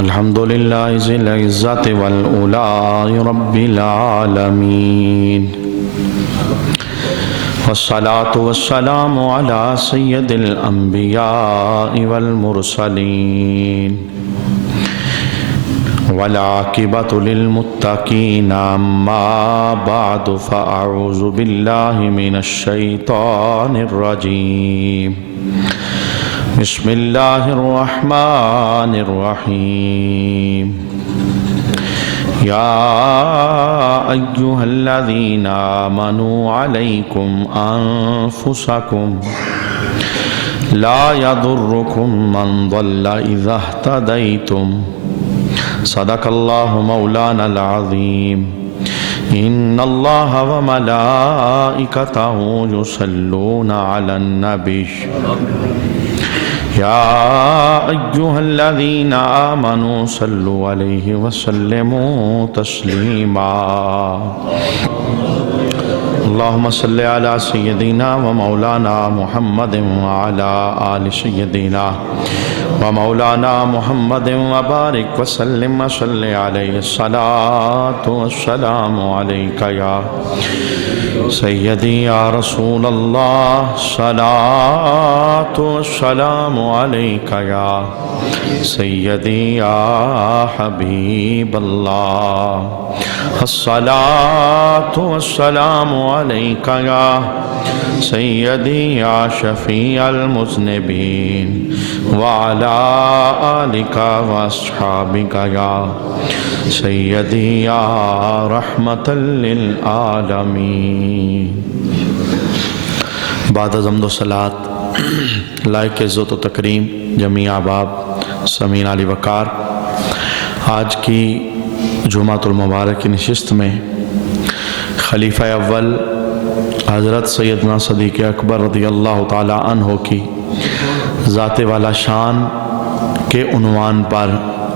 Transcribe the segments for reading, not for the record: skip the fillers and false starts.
الحمد لله ذي العزة والأولى رب العالمين، والصلاة والسلام على سيد الأنبياء والمرسلين، والعاقبة للمتقين. أما بعد، فأعوذ بالله من الشيطان الرجيم. بسم الله الرحمن الرحيم. يا أيها الذين آمنوا عليكم أنفسكم لا يضركم من ضل إذا اهتديتم. صدق الله مولانا العظيم. إن الله وملائكته يصلون على النبي يا أيها الذين آمنوا صلوا عليه وسلموا تسليما. اللهم صل على سيدنا ومولانا محمد وعلى آل سيدنا ومولانا محمد وبارك وسلم وصل عليه. الصلاة والسلام عليك يا سيدي يا رسول الله. الصلاة والسلام عليك يا سيدي يا حبيب الله. الصلاة والسلام عليك يا سيدي يا شفيع المذنبين، وعلى آلك وأصحابك يا سيدي يا رحمة للعالمين. بعد حمد و صلاة لائق عزت و تکریم جمیع احباب سامعین علی وقار، آج کی جمعۃ المبارک کی نشست میں خلیفہ اول حضرت سیدنا صدیق اکبر رضی اللہ تعالی عنہ کی ذات والا شان کے عنوان پر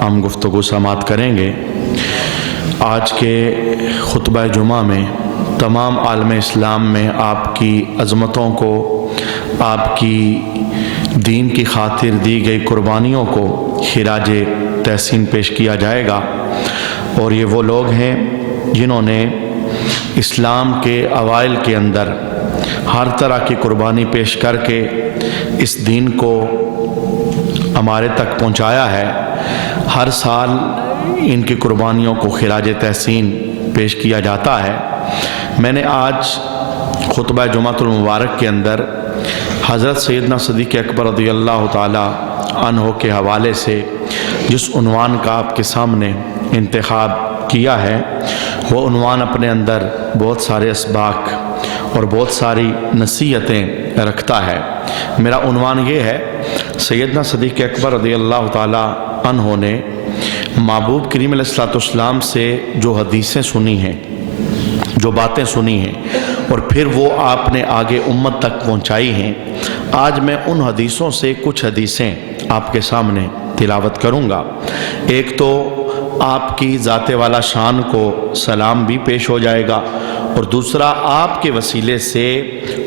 ہم گفتگو سماعت کریں گے. آج کے خطبہ جمعہ میں تمام عالم اسلام میں آپ کی عظمتوں کو، آپ کی دین کی خاطر دی گئی قربانیوں کو خراج تحسین پیش کیا جائے گا. اور یہ وہ لوگ ہیں جنہوں نے اسلام کے اوائل کے اندر ہر طرح کی قربانی پیش کر کے اس دین کو ہمارے تک پہنچایا ہے. ہر سال ان کی قربانیوں کو خراج تحسین پیش کیا جاتا ہے. میں نے آج خطبہ جمعۃ المبارک کے اندر حضرت سیدنا صدیق اکبر رضی اللہ تعالی عنہ کے حوالے سے جس عنوان کا آپ کے سامنے انتخاب کیا ہے، وہ عنوان اپنے اندر بہت سارے اسباق اور بہت ساری نصیحتیں رکھتا ہے. میرا عنوان یہ ہے: سیدنا صدیق اکبر رضی اللہ تعالی عنہ نے محبوب کریم علیہ السلام سے جو حدیثیں سنی ہیں، جو باتیں سنی ہیں، اور پھر وہ آپ نے آگے امت تک پہنچائی ہیں. آج میں ان حدیثوں سے کچھ حدیثیں آپ کے سامنے تلاوت کروں گا. ایک تو آپ کی ذات والا شان کو سلام بھی پیش ہو جائے گا، اور دوسرا آپ کے وسیلے سے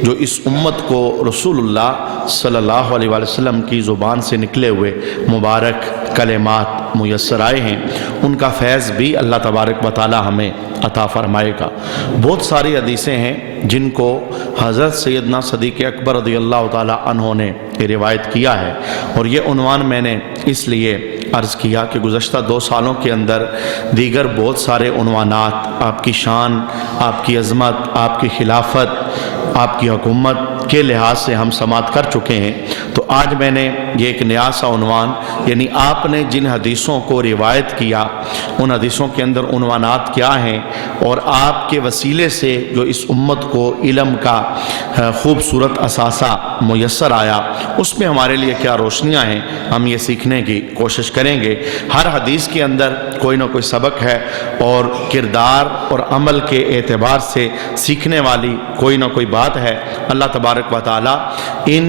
جو اس امت کو رسول اللہ صلی اللہ علیہ وسلم کی زبان سے نکلے ہوئے مبارک کلمات میسر آئے ہیں، ان کا فیض بھی اللہ تبارک و تعالی ہمیں عطا فرمائے گا. بہت ساری حدیثیں ہیں جن کو حضرت سیدنا صدیق اکبر رضی اللہ تعالی عنہ نے روایت کیا ہے. اور یہ عنوان میں نے اس لیے عرض کیا کہ گزشتہ 2 سالوں کے اندر دیگر بہت سارے عنوانات آپ کی شان، آپ کی عظمت، آپ کی خلافت، آپ کی حکومت کے لحاظ سے ہم سماعت کر چکے ہیں. تو آج میں نے یہ ایک نیا سا عنوان، یعنی آپ نے جن حدیثوں کو روایت کیا ان حدیثوں کے اندر عنوانات کیا ہیں، اور آپ کے وسیلے سے جو اس امت کو علم کا خوبصورت اثاثہ میسر آیا، اس میں ہمارے لیے کیا روشنیاں ہیں، ہم یہ سیکھنے کی کوشش کریں گے. ہر حدیث کے اندر کوئی نہ کوئی سبق ہے، اور کردار اور عمل کے اعتبار سے سیکھنے والی کوئی نہ کوئی بات ہے. اللہ تبارک و تعالی ان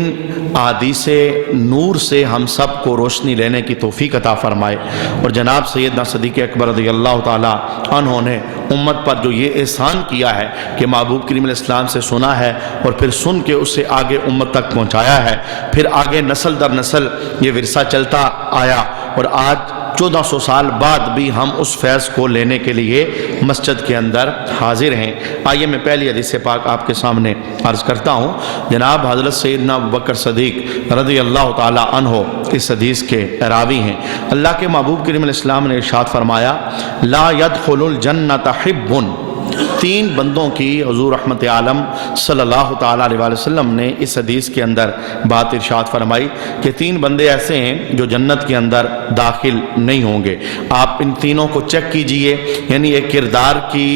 احادیث سے نور سے ہم سب کو روشنی لینے کی توفیق عطا فرمائے، اور جناب سیدنا صدیق اکبر رضی اللہ تعالی عنہ نے امت پر جو یہ احسان کیا ہے کہ محبوب کریم علیہ السلام سے سنا ہے اور پھر سن کے اسے آگے امت تک پہنچایا ہے، پھر آگے نسل در نسل یہ ورثہ چلتا آیا، اور آج 1400 سال بعد بھی ہم اس فیض کو لینے کے لیے مسجد کے اندر حاضر ہیں۔ آئیے میں پہلی حدیث پاک آپ کے سامنے عرض کرتا ہوں۔ جناب حضرت سیدنا ابوبکر صدیق رضی اللہ تعالی عنہ اس حدیث کے راوی ہیں۔ اللہ کے محبوب کریم علیہ السلام نے ارشاد فرمایا، لا يدخل الجنت حب، تین بندوں کی حضور رحمت عالم صلی اللہ تعالیٰ علیہ وسلم نے اس حدیث کے اندر بات ارشاد فرمائی کہ تین بندے ایسے ہیں جو جنت کے اندر داخل نہیں ہوں گے۔ آپ ان تینوں کو چیک کیجئے، یعنی ایک کردار کی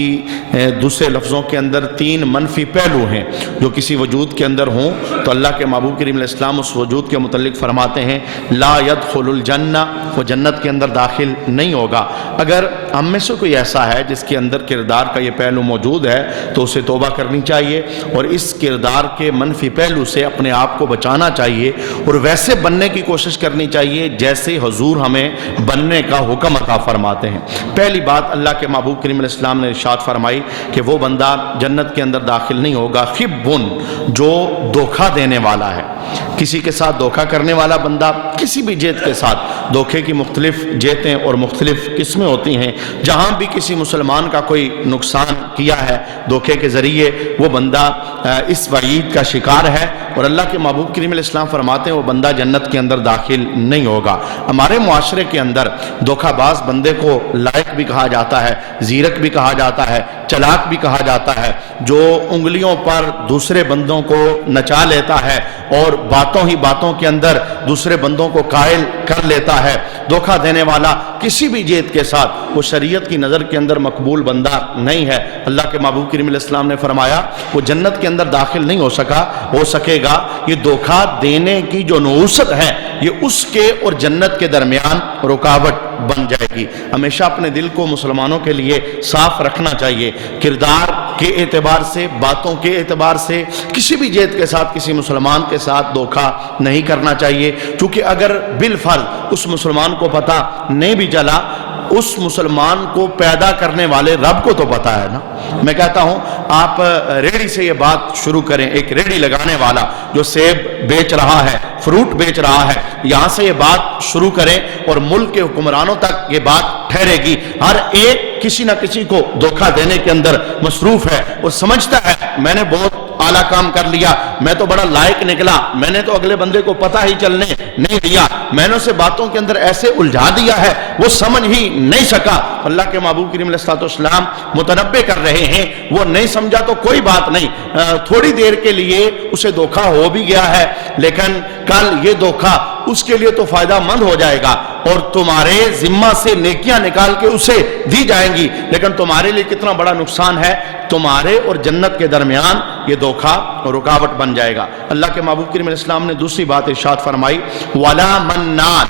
دوسرے لفظوں کے اندر تین منفی پہلو ہیں جو کسی وجود کے اندر ہوں تو اللہ کے محبوب کریم علیہ السلام اس وجود کے متعلق فرماتے ہیں لا يدخل الجنہ، وہ جنت کے اندر داخل نہیں ہوگا۔ اگر ہم میں سے کوئی ایسا ہے جس کے اندر کردار کا یہ پہلو موجود ہے تو اسے توبہ کرنی چاہیے اور اس کردار کے منفی پہلو سے اپنے آپ کو بچانا چاہیے اور ویسے بننے کی کوشش کرنی چاہیے جیسے حضور ہمیں بننے کا حکم عطا فرماتے ہیں۔ پہلی بات اللہ کے محبوب کریم علیہ السلام نے ارشاد فرمائی کہ وہ بندہ جنت کے اندر داخل نہیں ہوگا خبن، جو دھوکہ دینے والا ہے، کسی کے ساتھ دھوکہ کرنے والا بندہ، کسی بھی جیت کے ساتھ۔ دھوکے کی مختلف جیتیں اور مختلف قسمیں ہوتی ہیں، جہاں بھی کسی مسلمان کا کوئی نقصان کیا ہے دھوکے کے ذریعے وہ بندہ اس وعید کا شکار ہے، اور اللہ کے محبوب کریم علیہ السلام فرماتے ہیں وہ بندہ جنت کے اندر داخل نہیں ہوگا۔ ہمارے معاشرے کے اندر دھوکہ باز بندے کو لائق بھی کہا جاتا ہے، زیرک بھی کہا جاتا ہے، چلاک بھی کہا جاتا ہے، جو انگلیوں پر دوسرے بندوں کو نچا لیتا ہے اور باتوں ہی باتوں کے اندر دوسرے بندوں کو قائل کر لیتا ہے۔ دھوکہ دینے والا کسی بھی جیت کے ساتھ وہ شریعت کی نظر کے اندر مقبول بندہ نہیں ہے۔ اللہ کے محبوب کریم علیہ السلام نے فرمایا وہ جنت کے اندر داخل نہیں ہو سکے گا۔ یہ دھوکہ دینے کی جو نحوست ہے یہ اس کے اور جنت کے درمیان رکاوٹ بن جائے گی۔ ہمیشہ اپنے دل کو مسلمانوں کے لیے صاف رکھنا چاہیے، کردار کے اعتبار سے، باتوں کے اعتبار سے کسی بھی جیت کے ساتھ کسی مسلمان کے ساتھ دھوکہ نہیں کرنا چاہیے، کیونکہ اگر بالفعل اس مسلمان کو پتہ نہیں بھی چلا، اس مسلمان کو پیدا کرنے والے رب کو تو پتا ہے نا۔ میں کہتا ہوں آپ ریڑھی سے یہ بات شروع کریں، ایک ریڑھی لگانے والا جو سیب بیچ رہا ہے، فروٹ بیچ رہا ہے، یہاں سے یہ بات شروع کریں اور ملک کے حکمرانوں تک یہ بات ٹھہرے گی۔ ہر ایک کسی نہ کسی کو دھوکہ دینے کے اندر مصروف ہے اور سمجھتا ہے میں نے بہت اعلیٰ کام کر لیا، میں تو بڑا لائق نکلا، میں نے تو اگلے بندے کو پتہ ہی چلنے نہیں دیا، میں نے اسے باتوں کے اندر ایسے الجھا دیا ہے وہ سمجھ ہی نہیں سکا۔ اللہ کے محبوب کریم علیہ السلام متنبہ کر رہے ہیں وہ نہیں سمجھا تو کوئی بات نہیں، تھوڑی دیر کے لیے اسے دھوکہ ہو بھی گیا ہے لیکن کل یہ دھوکہ اس کے لیے تو فائدہ مند ہو جائے گا اور تمہارے ذمہ سے نیکیاں نکال کے اسے دی جائیں گی، لیکن تمہارے لیے کتنا بڑا نقصان ہے، تمہارے اور جنت کے درمیان یہ دھوکہ اور رکاوٹ بن جائے گا۔ اللہ کے محبوب کریم علیہ السلام نے دوسری بات ارشاد فرمائی وَلَا مَنَّانٍ،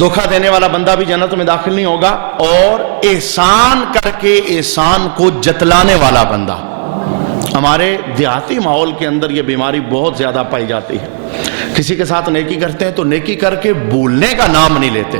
دھوکہ دینے والا بندہ بھی جنت میں داخل نہیں ہوگا، اور احسان کر کے احسان کو جتلانے والا بندہ۔ ہمارے دیہاتی ماحول کے اندر یہ بیماری بہت زیادہ پائی جاتی ہے، کسی کے ساتھ نیکی کرتے ہیں تو نیکی کر کے بھولنے کا نام نہیں لیتے،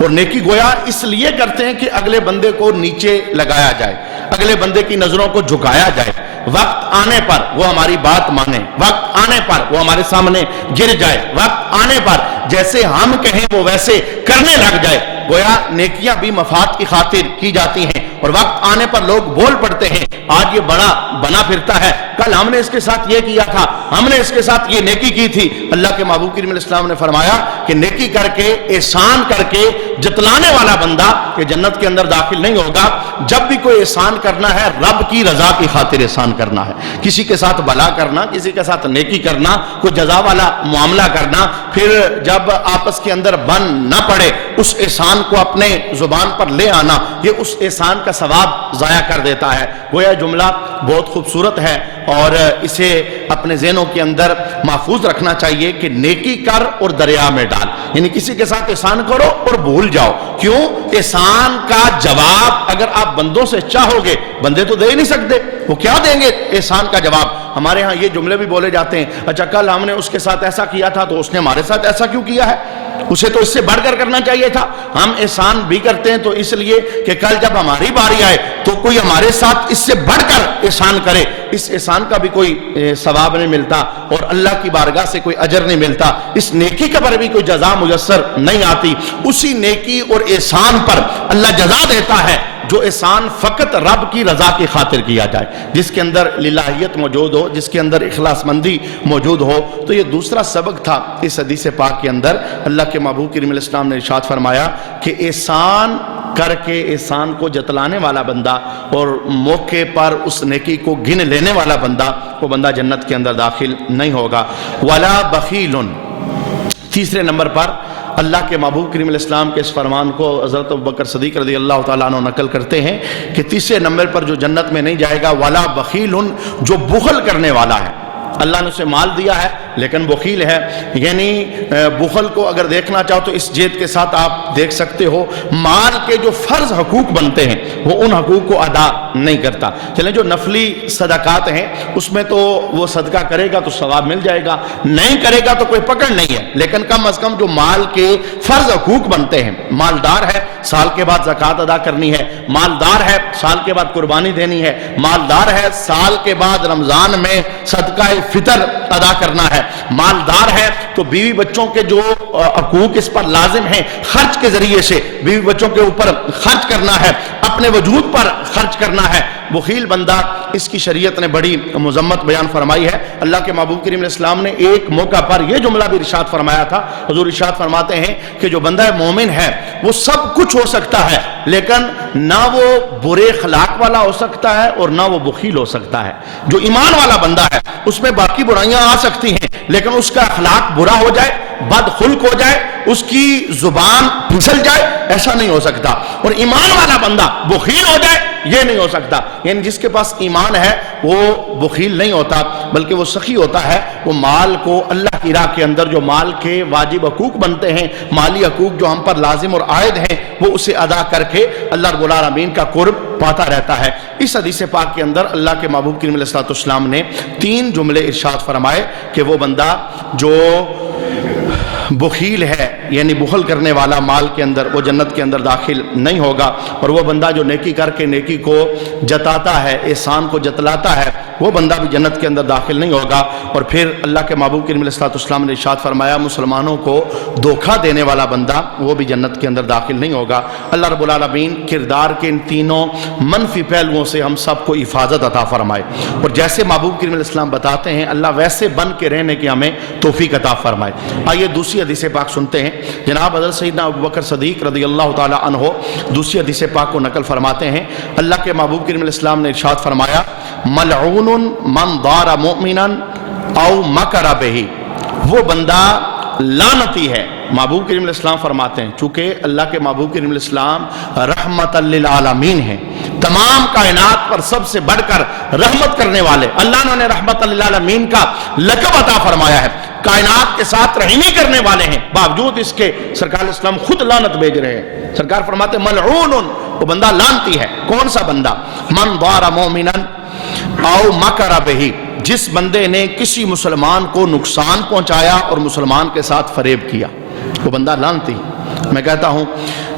اور نیکی گویا اس لیے کرتے ہیں کہ اگلے بندے کو نیچے لگایا جائے، اگلے بندے کی نظروں کو جھکایا جائے، وقت آنے پر وہ ہماری بات مانے، وقت آنے پر وہ ہمارے سامنے گر جائے، وقت آنے پر جیسے ہم کہیں وہ ویسے کرنے لگ جائے۔ گویا نیکیاں بھی مفاد کی خاطر کی جاتی ہیں اور وقت آنے پر لوگ بول پڑتے ہیں آج یہ بڑا بنا پھرتا ہے، کل ہم نے اس کے ساتھ یہ کیا تھا، ہم نے اس کے ساتھ یہ نیکی کی تھی۔ اللہ کے محبوب کریم علیہ السلام نے فرمایا کہ نیکی کر کے احسان کر کے جتلانے والا بندہ یہ جنت کے اندر داخل نہیں ہوگا۔ جب بھی کوئی احسان کرنا ہے رب کی رضا کی خاطر احسان کرنا ہے، کسی کے ساتھ بھلا کرنا، کسی کے ساتھ نیکی کرنا، کوئی جزا والا معاملہ کرنا، پھر جب آپس کے اندر بن نہ پڑے اس احسان کو اپنے زبان پر لے آنا، یہ اس احسان کا ثواب ضائع کر دیتا ہے۔ گویا جملہ بہت خوبصورت ہے اور اسے اپنے ذہنوں کے اندر محفوظ رکھنا چاہیے کہ نیکی کر اور دریا میں ڈال، یعنی کسی کے ساتھ احسان کرو اور بھول جاؤ۔ کیوں؟ احسان کا جواب اگر آپ بندوں سے چاہو گے، بندے تو دے ہی نہیں سکتے، وہ کیا دیں گے احسان کا جواب؟ ہمارے ہاں یہ جملے بھی بولے جاتے ہیں، اچھا کل ہم نے اس کے ساتھ ایسا کیا تھا تو اس نے ہمارے ساتھ ایسا کیوں کیا ہے؟ اسے تو اس سے بڑھ کر کرنا چاہیے تھا۔ ہم احسان بھی کرتے ہیں تو اس لیے کہ کل جب ہماری باری آئے تو کوئی ہمارے ساتھ اس سے بڑھ کر احسان کرے، اس احسان کا بھی کوئی ثواب نہیں ملتا اور اللہ کی بارگاہ سے کوئی اجر نہیں ملتا، اس نیکی کا پر بھی کوئی جزا میسر نہیں آتی۔ اسی نیکی اور احسان پر اللہ جزا دیتا ہے جو احسان فقط رب کی رضا کی خاطر کیا جائے، جس کے اندر للہیت موجود ہو، جس کے اندر اخلاص مندی موجود ہو۔ تو یہ دوسرا سبق تھا اس حدیث پاک کے اندر۔ اللہ کے محبوب کریم علیہ السلام نے ارشاد فرمایا کہ احسان کر کے احسان کو جتلانے والا بندہ اور موقع پر اس نیکی کو گن لینے والا بندہ، وہ بندہ جنت کے اندر داخل نہیں ہوگا۔ ولا بخیل، تیسرے نمبر پر اللہ کے محبوب کریم علیہ السلام کے اس فرمان کو حضرت ابوبکر صدیق رضی اللہ تعالیٰ عنہ نقل کرتے ہیں کہ تیسرے نمبر پر جو جنت میں نہیں جائے گا، ولا بخیل، جو بخل کرنے والا ہے۔ اللہ نے اسے مال دیا ہے لیکن بخیل ہے، یعنی بخل کو اگر دیکھنا چاہو تو اس جہت کے ساتھ آپ دیکھ سکتے ہو، مال کے جو فرض حقوق بنتے ہیں وہ ان حقوق کو ادا نہیں کرتا۔ چلیں جو نفلی صدقات ہیں اس میں تو وہ صدقہ کرے گا تو ثواب مل جائے گا، نہیں کرے گا تو کوئی پکڑ نہیں ہے، لیکن کم از کم جو مال کے فرض حقوق بنتے ہیں، مالدار ہے سال کے بعد زکوٰۃ ادا کرنی ہے، مالدار ہے سال کے بعد قربانی دینی ہے، مالدار ہے سال کے بعد رمضان میں صدقہ فطر ادا کرنا ہے، مالدار ہے تو بیوی بچوں کے جو حقوق اس پر لازم ہیں خرچ کے ذریعے سے بیوی بچوں کے اوپر خرچ کرنا ہے، اپنے وجود پر خرچ کرنا ہے۔ بخیل بندہ، اس کی شریعت نے بڑی مذمت بیان فرمائی ہے۔ اللہ کے محبوب کریم علیہ السلام نے ایک موقع پر یہ جملہ بھی ارشاد فرمایا تھا۔ حضور ارشاد فرماتے ہیں کہ جو بندہ مومن ہے وہ سب کچھ ہو سکتا ہے لیکن نہ وہ برے اخلاق والا ہو سکتا ہے اور نہ وہ بخیل ہو سکتا ہے۔ جو ایمان والا بندہ ہے اس میں باقی برائیاں آ سکتی ہیں لیکن اس کا اخلاق برا ہو جائے، بد خلق ہو جائے، اس کی زبان پھسل جائے، ایسا نہیں ہو سکتا۔ اور ایمان والا بندہ بخیل ہو جائے، یہ نہیں ہو سکتا۔ یعنی جس کے پاس ایمان ہے وہ بخیل نہیں ہوتا بلکہ وہ سخی ہوتا ہے، وہ مال کو اللہ کی راہ کے اندر جو مال کے واجب حقوق بنتے ہیں، مالی حقوق جو ہم پر لازم اور عائد ہیں، وہ اسے ادا کر کے اللہ رب العالمین کا قرب پاتا رہتا ہے۔ اس حدیث پاک کے اندر اللہ کے محبوب کریم علیہ السلام نے 3 جملے ارشاد فرمائے کہ وہ بندہ جو بخیل ہے یعنی بخل کرنے والا مال کے اندر، وہ جنت کے اندر داخل نہیں ہوگا، اور وہ بندہ جو نیکی کر کے نیکی کو جتاتا ہے، احسان کو جتلاتا ہے، وہ بندہ بھی جنت کے اندر داخل نہیں ہوگا۔ اور پھر اللہ کے محبوب کریم علیہ السلام نے ارشاد فرمایا مسلمانوں کو دھوکہ دینے والا بندہ وہ بھی جنت کے اندر داخل نہیں ہوگا۔ اللہ رب العالمین کردار کے ان تینوں منفی پہلوؤں سے ہم سب کو حفاظت عطا فرمائے، اور جیسے محبوب کریم علیہ السلام بتاتے ہیں اللہ ویسے بن کے رہنے کی ہمیں توفیق عطا فرمائے۔ آئیے دوسری حدیث پاک سنتے ہیں۔ جناب حضرت سیدنا ابوبکر صدیق رضی اللہ تعالی عنہ دوسری حدیث پاک کو نقل فرماتے ہیں۔ اللہ کے محبوب کریم علیہ السلام نے ارشاد فرمایا ملعون من ضار مؤمنا او مکر بہ، وہ بندہ لعنتی ہے۔ محبوب کریم علیہ السلام فرماتے ہیں چونکہ اللہ کے محبوب کریم علیہ السلام رحمت للعالمین ہیں، تمام کائنات پر سب سے بڑھ کر رحمت کرنے والے، اللہ نے رحمت للعالمین کا لقب عطا فرمایا ہے، کائنات کے ساتھ رحمی کرنے والے ہیں، باوجود اس کے سرکار اسلام خود لعنت بھیج رہے ہیں۔ سرکار فرماتے ملعون، وہ بندہ لعنتی ہے۔ کون سا بندہ؟ من ضار مؤمنا او مکر بہ، جس بندے نے کسی مسلمان کو نقصان پہنچایا اور مسلمان کے ساتھ فریب کیا، وہ بندہ لعنتی۔ میں کہتا ہوں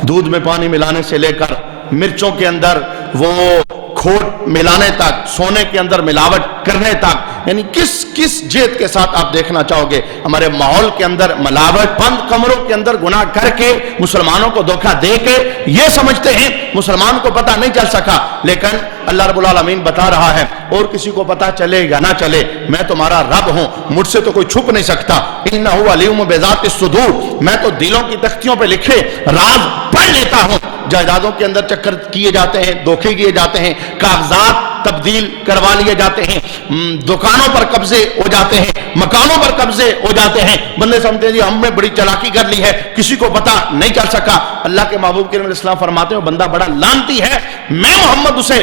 دودھ میں پانی ملانے سے لے کر مرچوں کے اندر وہ کھوٹ ملانے تک، سونے کے اندر ملاوٹ کرنے تک، یعنی کس جہت کے ساتھ آپ دیکھنا چاہو گے ہمارے ماحول کے اندر ملاوٹ، بند کمروں کے اندر گناہ کر کے مسلمانوں کو دھوکہ دے کے یہ سمجھتے ہیں مسلمان کو پتہ نہیں چل سکا، لیکن اللہ رب العالمین بتا رہا ہے اور کسی کو پتہ چلے یا نہ چلے میں تمہارا رب ہوں، مجھ سے تو کوئی چھپ نہیں سکتا۔ انہ علیم بذات الصدور، میں تو دلوں کی تختیوں پہ لکھے راز پڑھ لیتا ہوں۔ جائیدادوں کے اندر چکر کیے جاتے ہیں، دھوکے کیے جاتے ہیں، کاغذات تبدیل کروا لیے جاتے ہیں، دکانوں پر قبضے ہو جاتے ہیں، مکانوں پر قبضے ہو جاتے ہیں، بندے سمجھتے ہیں جی ہم نے بڑی چلاکی کر لی ہے، کسی کو پتہ نہیں چل سکا۔ اللہ کے محبوب کریم علیہ السلام فرماتے ہیں وہ بندہ بڑا لعنتی ہے، میں محمد اسے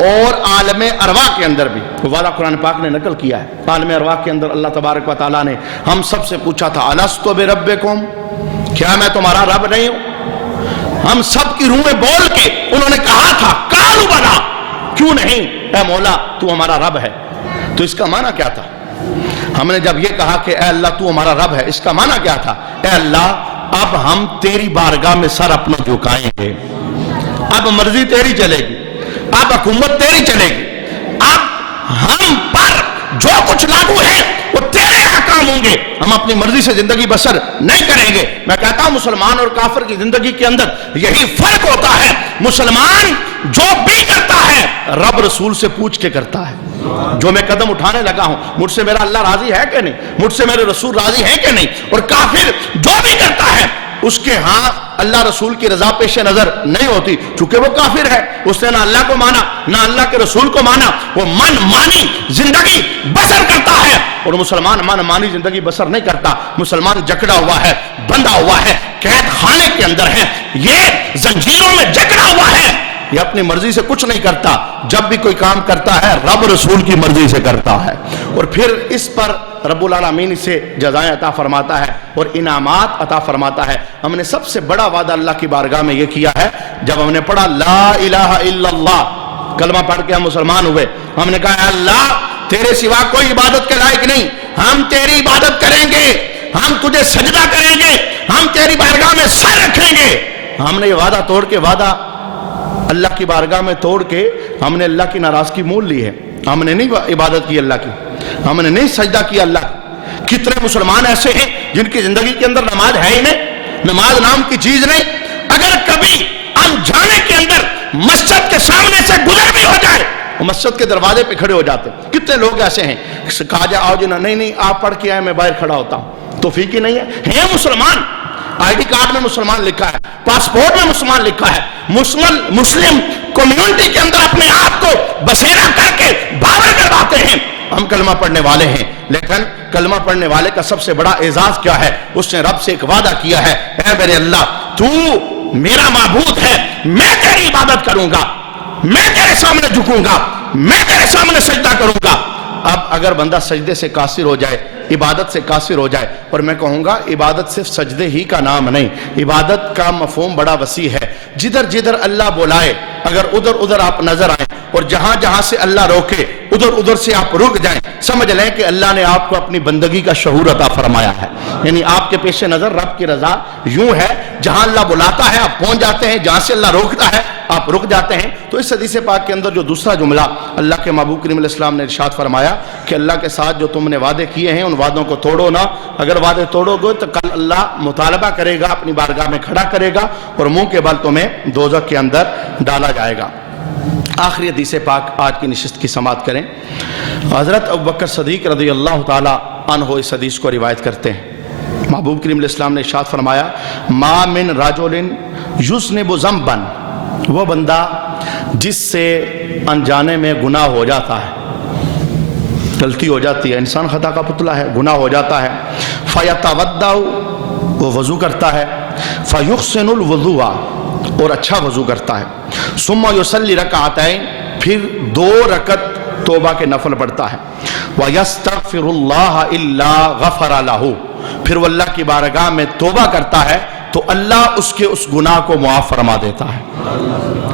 اور عالم ارواح کے اندر بھی وہ وعدہ قرآن پاک نے نقل کیا ہے۔ عالم ارواح کے اندر اللہ تبارک و تعالیٰ نے ہم سب سے پوچھا تھا الستو بربکم، کیا میں تمہارا رب نہیں ہوں؟ ہم سب کی روحیں بول کے انہوں نے کہا تھا قالوا بلا، کیوں نہیں اے مولا تو ہمارا رب ہے۔ تو اس کا معنی کیا تھا؟ ہم نے جب یہ کہا کہ اے اللہ تو ہمارا رب ہے، اس کا معنی کیا تھا؟ اے اللہ اب ہم تیری بارگاہ میں سر اپنا جھکائیں گے، اب مرضی تیری چلے گی، اب حکومت تیری چلے گی، اب ہم پر جو کچھ لاگو ہے وہ تیرے احکام ہوں گے، ہم اپنی مرضی سے زندگی بسر نہیں کریں گے۔ میں کہتا ہوں مسلمان اور کافر کی زندگی کے اندر یہی فرق ہوتا ہے، مسلمان جو بھی کرتا ہے رب رسول سے پوچھ کے کرتا ہے۔ جو میں قدم اٹھانے لگا ہوں مجھ سے میرا اللہ راضی ہے کہ نہیں، مجھ سے میرے رسول راضی ہے کہ نہیں، اور کافر جو بھی کرتا ہے اس کے ہاں اللہ رسول کی رضا پیش نظر نہیں ہوتی، چونکہ وہ کافر ہے، اس نے نہ اللہ کو مانا نہ اللہ کے رسول کو مانا، وہ من مانی زندگی بسر کرتا ہے۔ اور مسلمان من مانی زندگی بسر نہیں کرتا، مسلمان جکڑا ہوا ہے، بندھا ہوا ہے، قید خانے کے اندر ہے، یہ زنجیروں میں جکڑا ہوا ہے، یہ اپنی مرضی سے کچھ نہیں کرتا، جب بھی کوئی کام کرتا ہے رب رسول کی مرضی سے کرتا ہے، اور پھر اس پر رب العالمین سے جزائیں عطا فرماتا ہے اور انعامات عطا فرماتا ہے۔ ہم نے سب سے بڑا وعدہ اللہ کی بارگاہ میں یہ کیا ہے، جب ہم نے پڑھا لا الہ الا اللہ، کلمہ پڑھ کے ہم مسلمان ہوئے، ہم نے کہا اللہ تیرے سوا کوئی عبادت کے لائق نہیں، ہم تیری عبادت کریں گے، ہم تجھے سجدہ کریں گے، ہم تیری بارگاہ میں سر رکھیں گے۔ ہم نے یہ وعدہ توڑ کے وعدہ اللہ کی بارگاہ میں توڑ کے ہم نے اللہ کی ناراضگی مول لی ہے، ہم نے نہیں عبادت کی اللہ کی، ہم نے نہیں سجدہ کیا اللہ کی۔ کتنے مسلمان ایسے ہیں جن کی زندگی کے اندر نماز ہے ہی نہیں، نماز نام کی چیز نہیں، اگر کبھی انجانے کے اندر مسجد کے سامنے سے گزر بھی ہو جائے وہ مسجد کے دروازے پہ کھڑے ہو جاتے۔ کتنے لوگ ایسے ہیں کہا جائے آؤ جنا، نہیں آپ پڑھ کے آئے میں باہر کھڑا ہوتا ہوں، توفیق ہی نہیں ہے مسلمان، آئی ڈی کارڈ میں مسلمان لکھا ہے، پاسپورٹ میں مسلمان لکھا ہے، مسلم کمیونٹی کے اندر اپنے آپ کو بسیرا کر کے باور کرواتے ہیں ہم کلمہ پڑھنے والے ہیں، لیکن کلمہ پڑھنے والے کا سب سے بڑا اعزاز کیا ہے؟ اس نے رب سے ایک وعدہ کیا ہے، اے میرے اللہ تو میرا معبود ہے، میں تیری عبادت کروں گا، میں تیرے سامنے جھکوں گا، میں تیرے سامنے سجدہ کروں گا۔ اب اگر بندہ سجدے سے قاصر ہو جائے، عبادت سے قاصر ہو جائے، اور میں کہوں گا عبادت صرف سجدے ہی کا نام نہیں، عبادت کا مفہوم بڑا وسیع ہے، جدھر جدھر اللہ بلائے اگر ادھر ادھر آپ نظر آئیں، اور جہاں جہاں سے اللہ روکے ادھر ادھر سے آپ رک جائیں، سمجھ لیں کہ اللہ نے آپ کو اپنی بندگی کا شعور عطا فرمایا ہے، یعنی آپ کے پیش نظر رب کی رضا یوں ہے، جہاں اللہ بلاتا ہے آپ پہنچ جاتے ہیں، جہاں سے اللہ روکتا ہے آپ رک جاتے ہیں۔ تو اس حدیث پاک کے اندر جو دوسرا جملہ اللہ کے محبوب کریم علیہ السلام نے ارشاد فرمایا کہ اللہ کے ساتھ جو تم نے وعدے کیے ہیں ان وعدوں کو توڑو نہ، اگر وعدے توڑو گے تو کل اللہ مطالبہ کرے گا، اپنی بارگاہ میں کھڑا کرے گا اور منہ کے بل تمہیں دوزخ کے اندر ڈالا جائے گا۔ آخری حدیث پاک آج کی نشست کی سماعت کریں۔ حضرت ابوبکر صدیق رضی اللہ تعالی عنہ اس حدیث کو روایت کرتے ہیں، محبوب کریم علیہ السلام نے ارشاد فرمایا ما من رجل یذنب ذنبا، وہ بندہ جس سے انجانے میں گناہ ہو جاتا ہے، غلطی ہو جاتی ہے، انسان خطا کا پتلا ہے، گناہ ہو جاتا ہے، فیتودع، وہ وضو کرتا ہے، فیحسن الوضوء، اور اچھا وضو کرتا ہے، ثم یصلی رکعتین، پھر 2 رکعت توبہ کے نفل پڑھتا ہے، ویستغفر اللہ الا غفر لہ، پھر وہ اللہ کی بارگاہ میں توبہ کرتا ہے تو اللہ اس کے اس گناہ کو معاف فرما دیتا ہے۔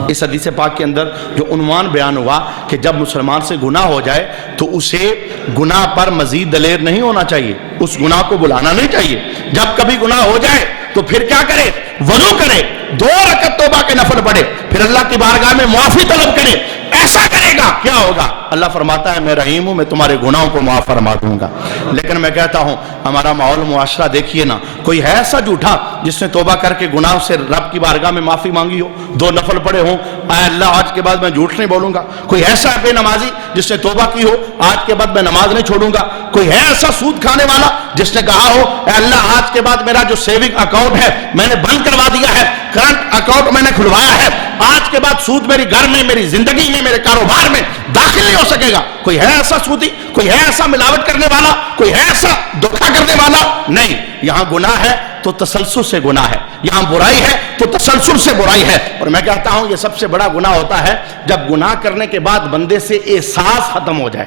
اس حدیث پاک کے اندر جو عنوان بیان ہوا کہ جب مسلمان سے گناہ ہو جائے تو اسے گناہ پر مزید دلیر نہیں ہونا چاہیے، اس گناہ کو بلانا نہیں چاہیے، جب کبھی گناہ ہو جائے تو پھر کیا کرے؟ وضو کرے، 2 رکعت توبہ کے نفل پڑھے، پھر اللہ کی بارگاہ میں معافی طلب کرے، ایسا کرے گا کیا ہوگا؟ اللہ فرماتا ہے میں رحیم ہوں، میں تمہارے گناہوں کو معاف فرما دوں گا۔ لیکن میں کہتا ہوں ہمارا ماحول معاشرہ دیکھیے نا، کوئی ہے ایسا جھوٹا جس نے توبہ کر کے گناہ سے رب کی بارگاہ میں معافی مانگی ہو، 2 نفل پڑھے ہوں، اے اللہ آج کے بعد میں جھوٹ نہیں بولوں گا؟ کوئی ایسا بے نمازی جس نے توبہ کی ہو آج کے بعد میں نماز نہیں چھوڑوں گا؟ کوئی ہے ایسا سود کھانے والا جس نے کہا ہو اے اللہ آج کے بعد میرا جو سیونگ اکاؤنٹ ہے میں نے بند کروا دیا ہے، کرنٹ اکاؤنٹ میں نے کھلوایا ہے، آج کے بعد سود میری گھر میں، میری زندگی میں، میرے کاروبار میں داخل نہیں ہو سکے گا؟ کوئی ہے ایسا سودی؟ کوئی ہے ایسا ملاوٹ کرنے والا؟ کوئی ہے ایسا دھوکہ کرنے والا؟ نہیں، یہاں گناہ ہے، تو تسلسل سے گناہ ہے، یہاں برائی ہے تو تسلسل سے برائی ہے۔ اور میں کہتا ہوں یہ سب سے بڑا گناہ ہوتا ہے جب گناہ کرنے کے بعد بندے سے احساس ختم ہو جائے،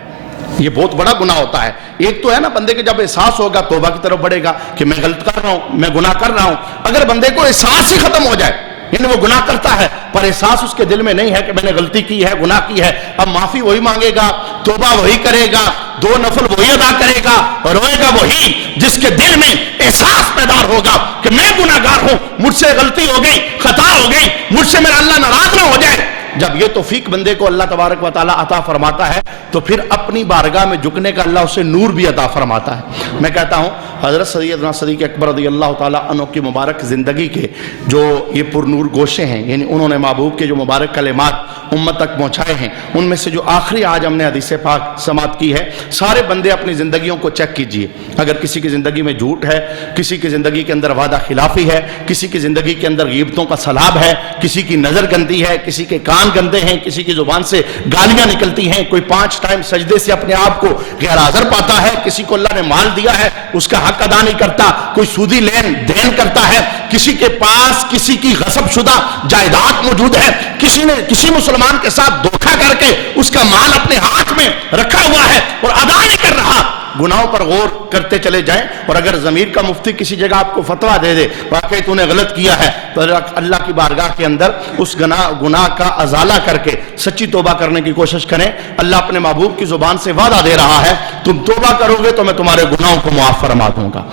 یہ بہت بڑا گناہ ہوتا ہے۔ ایک تو ہے نا بندے کے جب احساس ہوگا توبہ کی طرف بڑھے گا کہ میں غلط کر رہا ہوں، میں گناہ کر رہا ہوں۔ اگر بندے کو احساس ہی ختم ہو جائے، یعنی وہ گناہ کرتا ہے پر احساس اس کے دل میں نہیں ہے کہ میں نے غلطی کی ہے، گناہ کی ہے، اب معافی وہی مانگے گا، توبہ وہی کرے گا، 2 نفل وہی ادا کرے گا، روئے گا وہی جس کے دل میں احساس پیدا ہوگا کہ میں گناہ گار ہوں، مجھ سے غلطی ہو گئی، خطا ہو گئی، مجھ سے میرا اللہ ناراض نہ ہو جائے۔ جب یہ توفیق بندے کو اللہ تبارک و تعالیٰ عطا فرماتا ہے تو پھر اپنی بارگاہ میں جھکنے کا اللہ اسے نور بھی عطا فرماتا ہے۔ میں کہتا ہوں حضرت سیدنا صدیق اکبر رضی اللہ تعالیٰ عنہ کی مبارک زندگی کے جو یہ پر نور گوشے ہیں، یعنی انہوں نے محبوب کے جو مبارک کلمات امت تک پہنچائے ہیں، ان میں سے جو آخری آج ہم نے حدیث پاک سماعت کی ہے، سارے بندے اپنی زندگیوں کو چیک کیجئے۔ اگر کسی کی زندگی میں جھوٹ ہے، کسی کی زندگی کے اندر وعدہ خلافی ہے، کسی کی زندگی کے اندر غیبتوں کا سلاب ہے، کسی کی نظر گندی ہے، کسی کے کان گندے ہیں، کسی کی زبان سے گالیاں نکلتی ہیں، کوئی 5 ٹائم سجدے سے اپنے آپ کو غیر حاضر پاتا ہے، کسی کو اللہ نے مال دیا ہے اس کا حق ادا نہیں کرتا، کوئی سودی لین دین کرتا ہے، کسی کے پاس کسی کی غصب شدہ جائیداد موجود ہے، کسی مسلمان کے ساتھ دھوکہ کر کے اس کا مال اپنے ہاتھ میں رکھا ہوا ہے اور ادا نہیں کر رہا۔ گناہوں پر غور کرتے چلے جائیں، اور اگر ضمیر کا مفتی کسی جگہ آپ کو فتویٰ دے دے واقعی تو نے غلط کیا ہے، تو اللہ کی بارگاہ کے اندر اس گناہ کا ازالہ کر کے سچی توبہ کرنے کی کوشش کریں۔ اللہ اپنے محبوب کی زبان سے وعدہ دے رہا ہے تم توبہ کرو گے تو میں تمہارے گناہوں کو معاف فرما دوں گا۔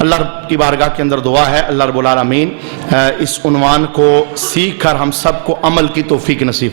اللہ رب کی بارگاہ کے اندر دعا ہے اللہ رب العالمین اس عنوان کو سیکھ کر ہم سب کو عمل کی توفیق نصیب